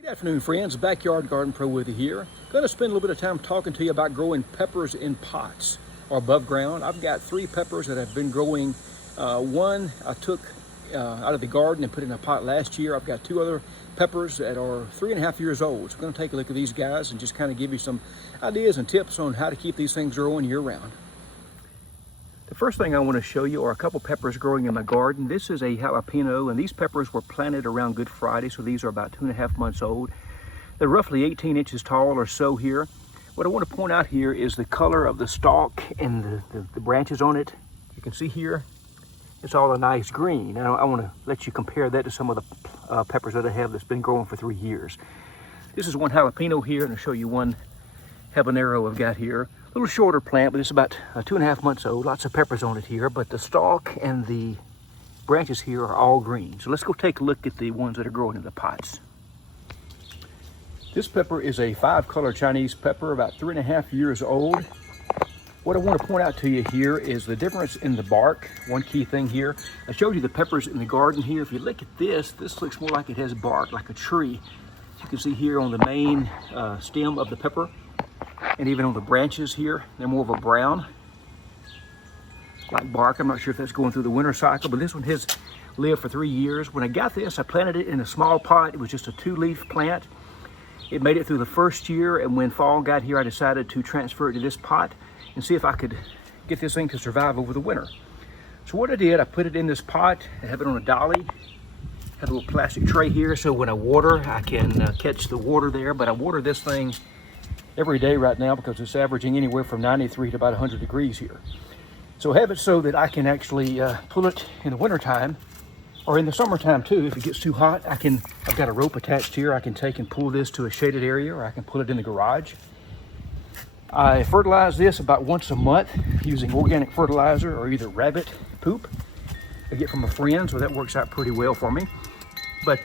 Good afternoon, friends. Backyard Garden Pro with you here. Going to spend a little bit of time talking to you about growing peppers in pots or above ground. I've got 3 peppers that have been growing. One I took out of the garden and put in a pot last year. I've got 2 other peppers that are 3.5 years old. So I'm going to take a look at these guys and just kind of give you some ideas and tips on how to keep these things growing year round. The first thing I want to show you are a couple peppers growing in my garden. This is a jalapeno, and these peppers were planted around Good Friday, so these are about 2.5 months old. They're roughly 18 inches tall or so here. What I want to point out here is the color of the stalk and the branches on it. You can see here, it's all a nice green. And I want to let you compare that to some of the peppers that I have that's been growing for 3 years. This is one jalapeno here, and I'll show you one habanero I've got here. A little shorter plant, but it's about 2.5 months old. Lots of peppers on it here, but the stalk and the branches here are all green. So let's go take a look at the ones that are growing in the pots. This pepper is a 5-color Chinese pepper, about 3.5 years old. What I want to point out to you here is the difference in the bark. One key thing here, I showed you the peppers in the garden here. If you look at this looks more like it has bark, like a tree. As you can see here on the main stem of the pepper, and even on the branches here, they're more of a brown, like bark. I'm not sure if that's going through the winter cycle, but this one has lived for 3 years. When I got this, I planted it in a small pot. It was just a 2-leaf plant. It made it through the first year, and when fall got here, I decided to transfer it to this pot and see if I could get this thing to survive over the winter. So what I did, I put it in this pot. I have it on a dolly. I have a little plastic tray here, so when I water, I can catch the water there, but I water this thing every day right now because it's averaging anywhere from 93 to about 100 degrees here. So have it so that I can actually pull it in the wintertime or in the summertime too. If it gets too hot, I've got a rope attached here. I can take and pull this to a shaded area, or I can pull it in the garage. I fertilize this about once a month using organic fertilizer or either rabbit poop I get from a friend, so that works out pretty well for me. But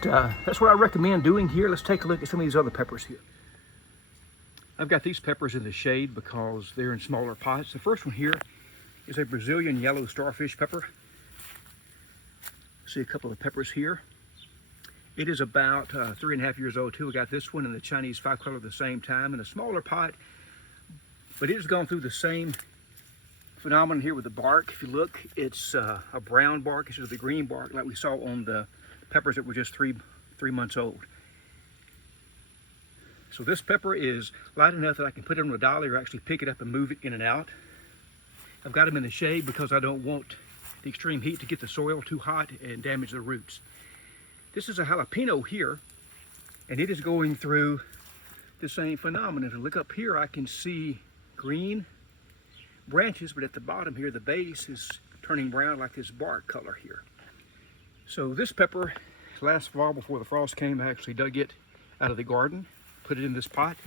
that's what I recommend doing here. Let's take a look at some of these other peppers here. I've got these peppers in the shade because they're in smaller pots. The first one here is a Brazilian yellow starfish pepper. See a couple of peppers here. It is about 3.5 years old too. I got this one in the Chinese 5-color at the same time in a smaller pot, but it has gone through the same phenomenon here with the bark. If you look, it's a brown bark instead of the green bark like we saw on the peppers that were just three months old. So this pepper is light enough that I can put it on a dolly or actually pick it up and move it in and out. I've got them in the shade because I don't want the extreme heat to get the soil too hot and damage the roots. This is a jalapeno here, and it is going through the same phenomenon. If you look up here, I can see green branches, but at the bottom here, the base is turning brown like this bark color here. So this pepper, last fall before the frost came, I actually dug it out of the garden, put it in this pot.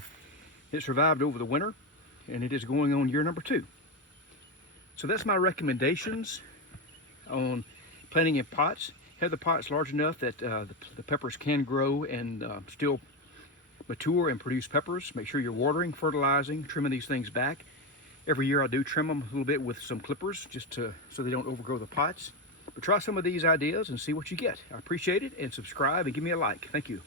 It survived over the winter, and it is going on year number 2. So that's my recommendations on planting in pots. Have the pots large enough that the peppers can grow and still mature and produce peppers. Make sure you're watering, fertilizing, trimming these things back. Every year I do trim them a little bit with some clippers just so they don't overgrow the pots. But try some of these ideas and see what you get. I appreciate it, and subscribe and give me a like. Thank you.